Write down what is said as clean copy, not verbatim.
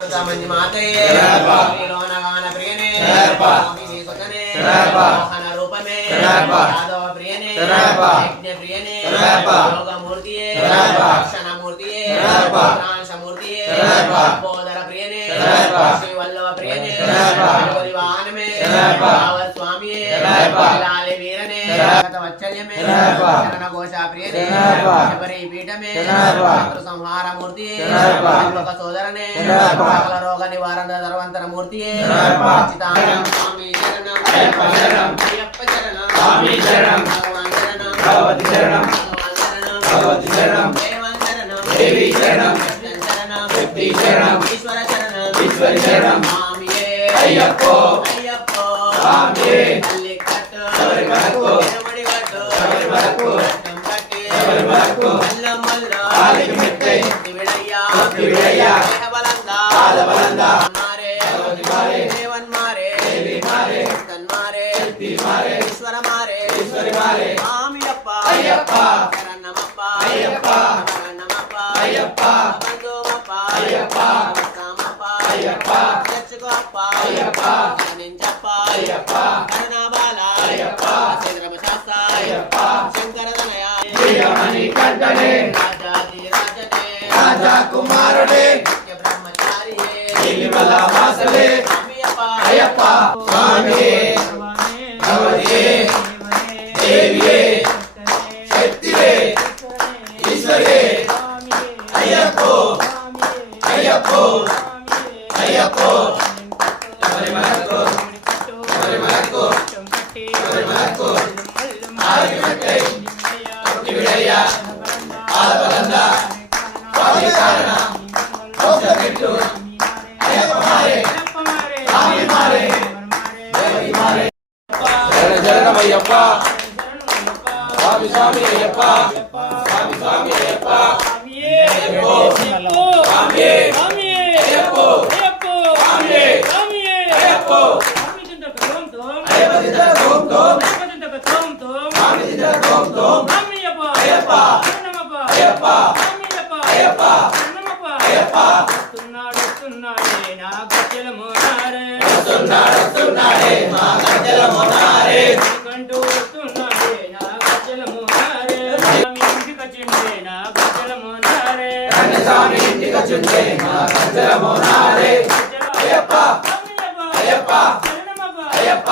మంచి మాతయే లోనగాన ప్రియనే సుతనే మోహన రూపమే యాదవ ప్రియనే యజ్ఞ ప్రియనే యోగమూర్తియే దర్శనమూర్తియే ప్రాంశమూర్తియే బోధర ప్రియనే శ్రీవల్లభ ప్రియనే వాహనమే స్వామియే లాలి వీరనే వచ్చల్యమే శరణ ఘోష ప్రియనే శబరి పీఠమే సంహార మూర్తియే సోదరనే సకల రోగ నివారణ ధర్వంతర మూర్తియే స్వామి శరణం అయ్యప్ప శరణం స్వామి శరణం భగవాన్ శరణం భగవతి శరణం భగవతి శరణం దేవన్ శరణం దేవి శరణం శరణం శక్తి శరణం ఈశ్వర శరణం ఈశ్వరి శరణం స్వామియే అయ్యప్పో అయ్యప్పో స్వామియే అల్లికట్టు శబరిమలకు శబరిమలకు శబరిమలకు కట్టి శబరిమలకు మల్లమల్ల ఆలికి మెట్టే విడయ్యా విడయ్యా బలంగా మారే దేవన్ మారే దేవి మారే తన్ మారే శక్తి మారే ఈశ్వర మారే ఈశ్వరి మారే స్వామియప్ప అయ్యప్ప శరణమప్ప అయ్యప్ప శరణమప్ప అయ్యప్ప బంధుమప్ప అయ్యప్ప సమప్ప అయ్యప్ప తెచ్చుకోప్ప అయ్యప్ప నింజప్ప అయ్యప్ప కరుణాబాల అయ్యప్ప చంద్రమ శాస్త్ర అయ్యప్ప శంకరదనయ శ్రీరమణి కంఠనే రాజాది రాజనే రాజా కుమారుడే వాసలే అయ్యప్ప స్వామియే భగవతియే దేవియే శక్తియే ఈశ్వరియే అయ్యప్పో అయ్యప్పో అయ్యప్పో శబరిమలకు శబరిమలకు శబరిమలకు ఆగిమట్టై విడయ్యా ఆలబలంద స్వామి కారణ పెట్టు శరణమయ్యప్ప స్వామి స్వామి అయ్యప్ప స్వామి స్వామి అయ్యప్ప అయ్యప్పో స్వామియే అయ్యప్పో స్వామియే అయ్యప్పో అయ్యప్ప తోం తోం స్వామి తోం తోం అయ్యప్ప అయ్యప్ప అయ్యప్ప అయ్యప్ప వస్తున్నాడే మా గజ్జల మోనారే కంటూ వస్తున్నాడే నా గజ్జల మోనారే స్వామి ఇంటికొచ్చిండే నా గజ్జల మోనారే స్వామి ఇంటికొచ్చిండే నా గజ్జల మోనారే అయ్యప్ప అయ్యప్ప అయ్యప్ప